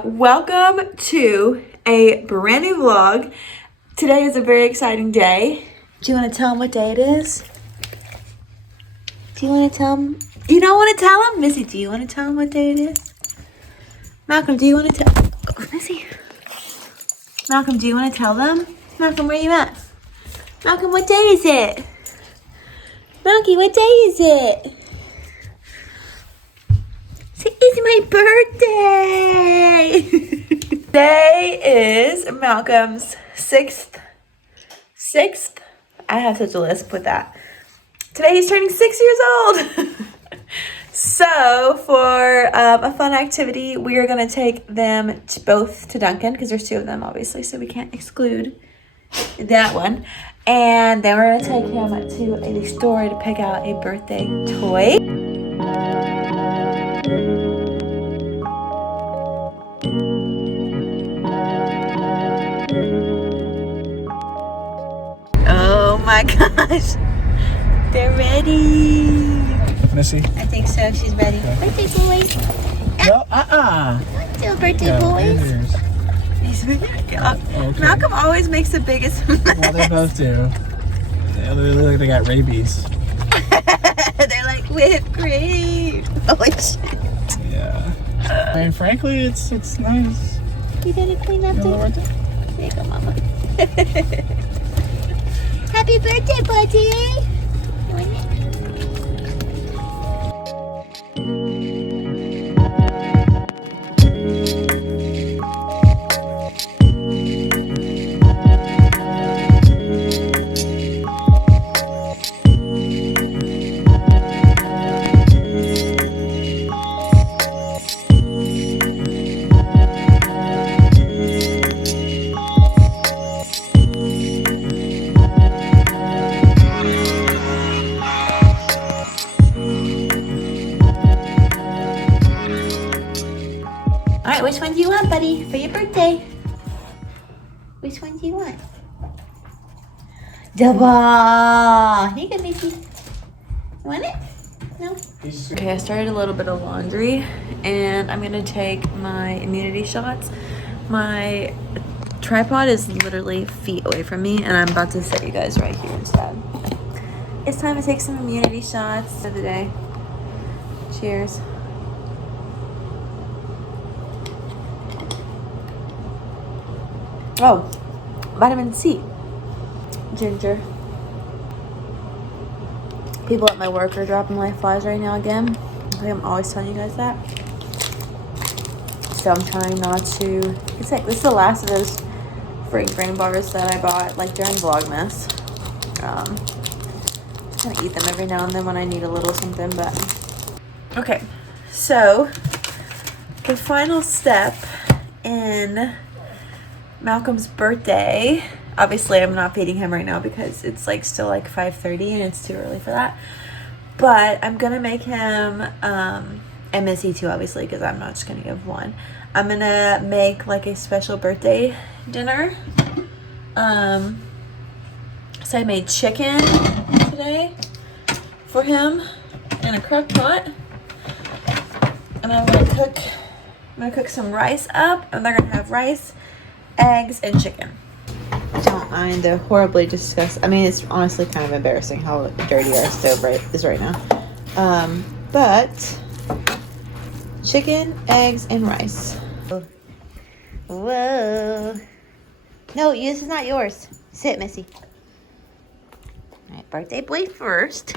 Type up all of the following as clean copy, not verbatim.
Welcome to a brand new vlog. Today is a very exciting day. Do you want to tell them what day it is? Do you want to tell them? You don't want to tell them? Missy, do you want to tell them what day it is? Malcolm, do you want to tell? Oh, Missy. Malcolm, do you want to tell them? Malcolm, where are you at? Malcolm, what day is it? Malcolm, what day is it? It's my birthday! Today is Malcolm's sixth. I have such a lisp with that. Today he's turning 6 years old. So for a fun activity, we are going to take them both to Dunkin' because there's two of them, obviously, so we can't exclude that one. And then we're going to take him to a store to pick out a birthday toy. Oh my gosh, they're ready. Missy? I think so, she's ready. Okay. Birthday boys. No, Still birthday boys. Okay. Malcolm always makes the biggest mess. Well, they both do. They look like they got rabies. They're like whipped cream. Holy shit. Yeah. And frankly, it's nice. You didn't clean up the... There you go, Mama. Happy birthday, buddy. You want it? Alright, which one do you want, buddy, for your birthday? Which one do you want? The ball! Here you go, Missy. You want it? No? Okay, I started a little bit of laundry, and I'm gonna take my immunity shots. My tripod is literally feet away from me, and I'm about to set you guys right here instead. It's time to take some immunity shots for the day. Cheers. Oh, vitamin C. Ginger. People at my work are dropping like flies right now again. I think I'm always telling you guys that. So I'm trying not to. It's like this is the last of those freaking grain bars that I bought like during Vlogmas. I'm gonna eat them every now and then when I need a little something, but okay. So the final step in Malcolm's birthday. Obviously, I'm not feeding him right now because it's like still like 5:30 and it's too early for that. But I'm gonna make him and Missy too, obviously, because I'm not just gonna give one. I'm gonna make like a special birthday dinner. So I made chicken today for him in a crock pot, and I'm gonna cook some rice up, and they're gonna have rice, eggs, and chicken. Don't mind the horribly disgusting. I mean, it's honestly kind of embarrassing how dirty our stove is right now. But chicken, eggs, and rice. Whoa! No, this is not yours. Sit, Missy. All right, birthday boy first.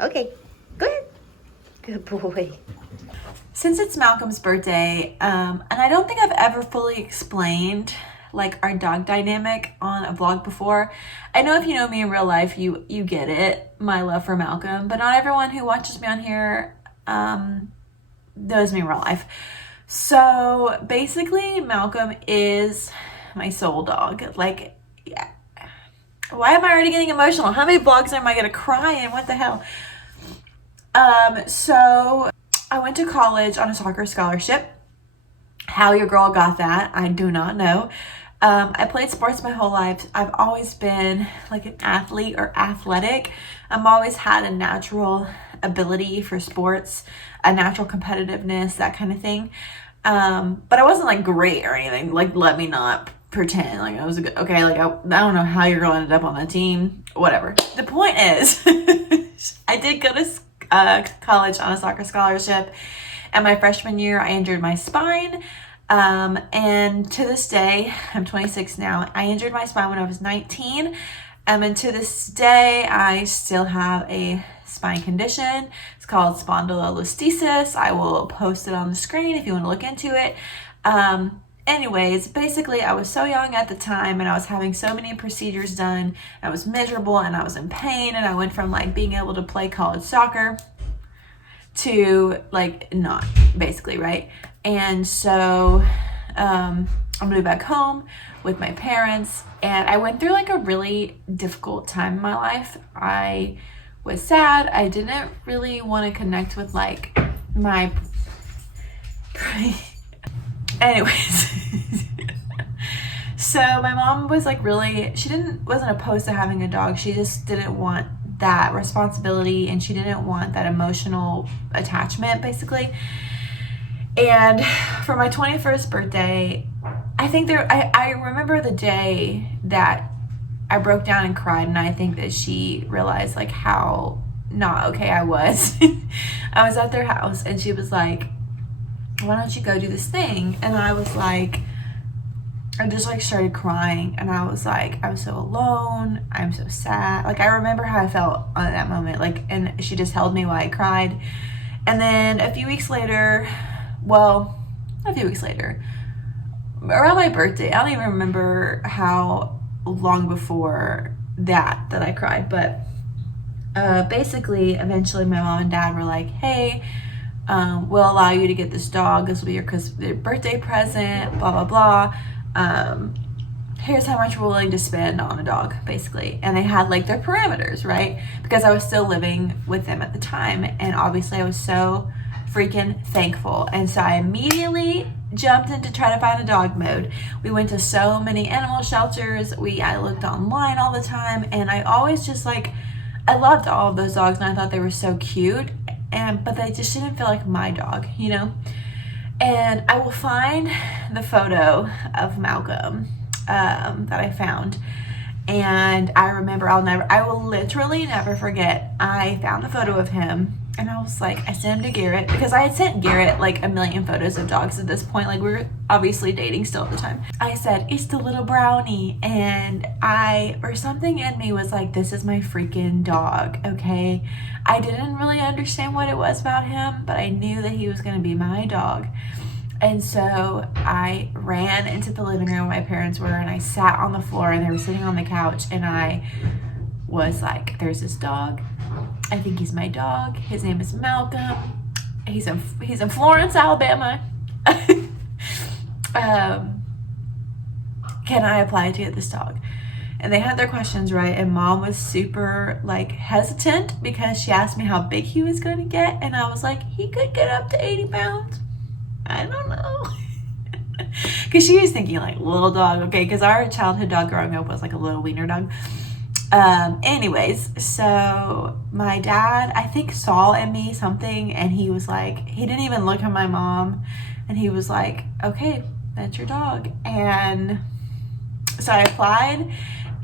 Okay, go ahead. Good boy. Since it's Malcolm's birthday, and I don't think I've ever fully explained like our dog dynamic on a vlog before. I know if you know me in real life, you get it, my love for Malcolm, but not everyone who watches me on here knows me in real life. So basically, Malcolm is my soul dog. Like, yeah. Why am I already getting emotional? How many vlogs am I gonna cry in? What the hell? So I went to college on a soccer scholarship. How your girl got that, I do not know. I played sports my whole life. I've always been like an athlete or athletic. I've always had a natural ability for sports, a natural competitiveness, that kind of thing. But I wasn't like great or anything. Like, let me not pretend like I was good. Okay, like I don't know how you're going to end up on the team. Whatever. The point is, I did go to college on a soccer scholarship. And my freshman year, I injured my spine. And to this day, I'm 26 now. I injured my spine when I was 19. And to this day, I still have a spine condition. It's called spondylolisthesis. I will post it on the screen if you want to look into it. Anyways, basically, I was so young at the time and I was having so many procedures done. I was miserable and I was in pain, and I went from like being able to play college soccer to like not, basically, right? And so I moved back home with my parents, and I went through like a really difficult time in my life. I was sad. I didn't really want to connect with like my anyways. So my mom was like really, wasn't opposed to having a dog. She just didn't want that responsibility, and she didn't want that emotional attachment, basically. And for my 21st birthday, I remember the day that I broke down and cried, and I think that she realized like how not okay I was. I was at their house and she was like, why don't you go do this thing? And I was like, I just like started crying, and I was like, I'm so alone, I'm so sad. Like, I remember how I felt at that moment, like, and she just held me while I cried. And then a few weeks later, around my birthday, I don't even remember how long before that I cried, but basically, eventually my mom and dad were like, hey, we'll allow you to get this dog. This will be your birthday present, blah, blah, blah. Here's how much we're willing to spend on a dog, basically. And they had like their parameters, right? Because I was still living with them at the time. And obviously I was so freaking thankful. And so I immediately jumped in to try to find a dog mode. We went to so many animal shelters. I looked online all the time. And I always just like, I loved all of those dogs, and I thought they were so cute. But they just didn't feel like my dog, you know? And I will find the photo of Malcolm that I found. And I remember I will literally never forget. I found the photo of him, and I was like, I sent him to Garrett, because I had sent Garrett like a million photos of dogs at this point. Like, we were obviously dating still at the time. I said, it's the little brownie. And or something in me was like, this is my freaking dog, okay? I didn't really understand what it was about him, but I knew that he was going to be my dog. And so I ran into the living room where my parents were, and I sat on the floor, and they were sitting on the couch, and I was like, there's this dog. I think he's my dog. His name is Malcolm. He's in Florence, Alabama. Can I apply to get this dog? And they had their questions right, and Mom was super like hesitant because she asked me how big he was going to get, and I was like, he could get up to 80 pounds. I don't know. Because she was thinking like little dog, okay, because our childhood dog growing up was like a little wiener dog. Anyways, so my dad, I think, saw in me something, and he was like, he didn't even look at my mom, and he was like, okay, that's your dog. And so I applied,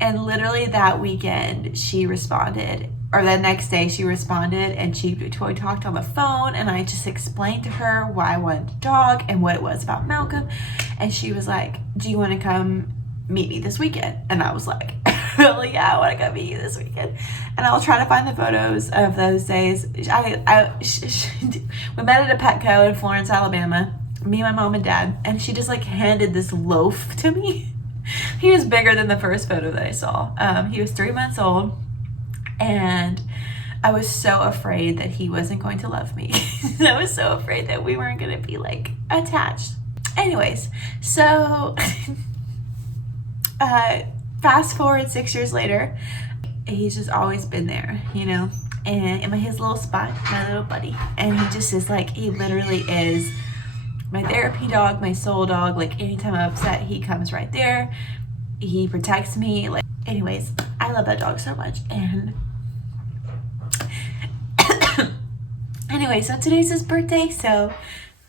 and literally that weekend she responded, or the next day she responded, and we talked on the phone, and I just explained to her why I wanted a dog and what it was about Malcolm. And she was like, do you want to come meet me this weekend? And I was like, hell yeah, I want to come meet you this weekend. And I'll try to find the photos of those days. We met at a Petco in Florence, Alabama, me, my mom, and dad, and she just like handed this loaf to me. He was bigger than the first photo that I saw. He was 3 months old, and I was so afraid that he wasn't going to love me. I was so afraid that we weren't going to be like attached. Anyways, so fast forward 6 years later, he's just always been there, you know, and in his little spot, my little buddy. And he just is like, he literally is my therapy dog, my soul dog. Like anytime I'm upset, he comes right there. He protects me. Like, anyways, I love that dog so much. And anyway, so today's his birthday, so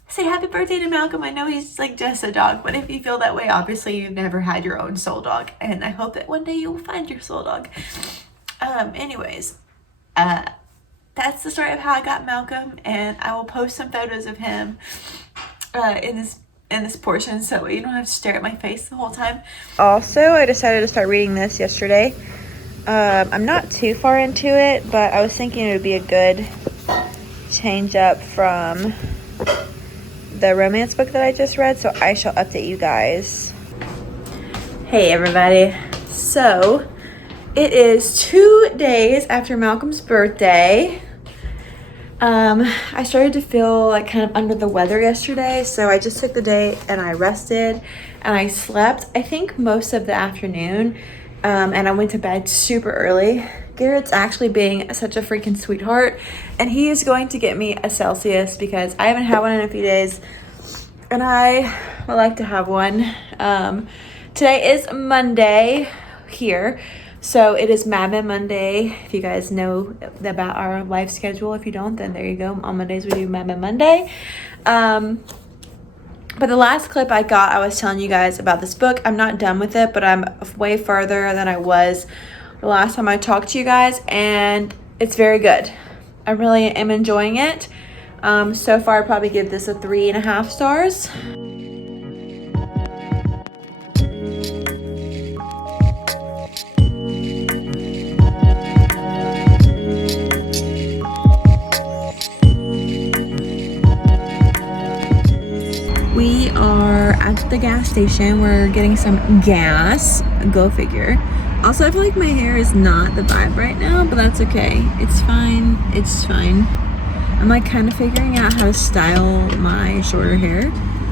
say happy birthday to Malcolm. I know he's like just a dog, but if you feel that way, obviously you've never had your own soul dog, and I hope that one day you'll find your soul dog. Anyways, that's the story of how I got Malcolm, and I will post some photos of him in this portion, so you don't have to stare at my face the whole time. Also, I decided to start reading this yesterday. I'm not too far into it, but I was thinking it would be a good change up from the romance book that I just read, so I shall update you guys. Hey everybody, so it is 2 days after Malcolm's birthday. I started to feel like kind of under the weather yesterday, so I just took the day and I rested and I slept, I think, most of the afternoon, and I went to bed super early. Garrett's actually being such a freaking sweetheart, and he is going to get me a Celsius because I haven't had one in a few days and I would like to have one. Today is Monday here, so it is Madman Monday. If you guys know about our life schedule, if you don't, then there you go. On Mondays we do Madman Monday. But the last clip I got, I was telling you guys about this book. I'm not done with it, but I'm way further than I was the last time I talked to you guys, and it's very good. I really am enjoying it. So far I'd probably give this a 3.5 stars. We are at the gas station. We're getting some gas. Go figure. Also, I feel like my hair is not the vibe right now, but that's okay. It's fine. It's fine. I'm like kind of figuring out how to style my shorter hair.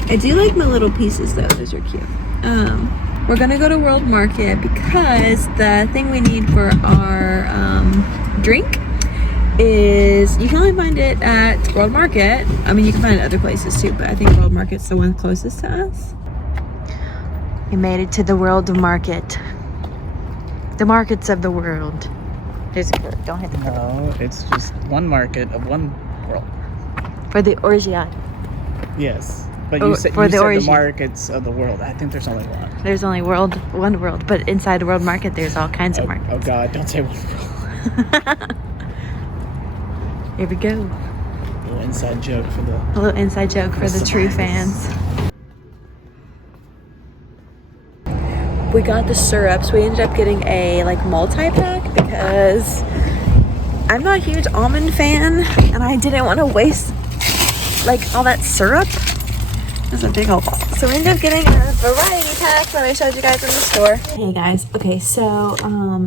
I do like my little pieces though. Those are cute. We're gonna go to World Market because the thing we need for our drink is, you can only find it at World Market. I mean, you can find it other places too, but I think World Market's the one closest to us. We made it to the World Market. The markets of the world. There's a curve. Don't hit the curve. No, it's just one market of one world. For the orgiat. Yes, but you said the markets of the world. I think there's only one. There's only one world, but inside the World Market, there's all kinds of markets. Oh God, don't say one world. Here we go. A little inside joke for the true fans. We got the syrups. We ended up getting a like multi-pack because I'm not a huge almond fan and I didn't want to waste like all that syrup. There's a big old ball. So we ended up getting a variety pack that I showed you guys in the store. Hey guys, okay, so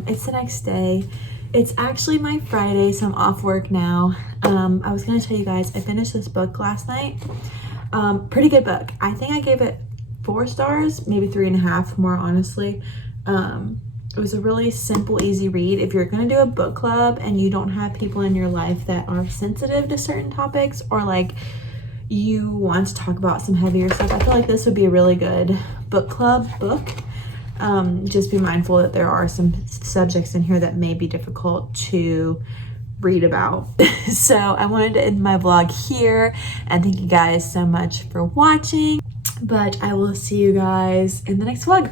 it's the next day. It's actually my Friday, so I'm off work now. I was gonna tell you guys, I finished this book last night. Pretty good book. I think I gave it 4 stars, maybe 3.5 more honestly. It was a really simple, easy read. If you're gonna do a book club and you don't have people in your life that are sensitive to certain topics, or like you want to talk about some heavier stuff, I feel like this would be a really good book club book. Just be mindful that there are some subjects in here that may be difficult to read about. So I wanted to end my vlog here, and thank you guys so much for watching, but I will see you guys in the next vlog.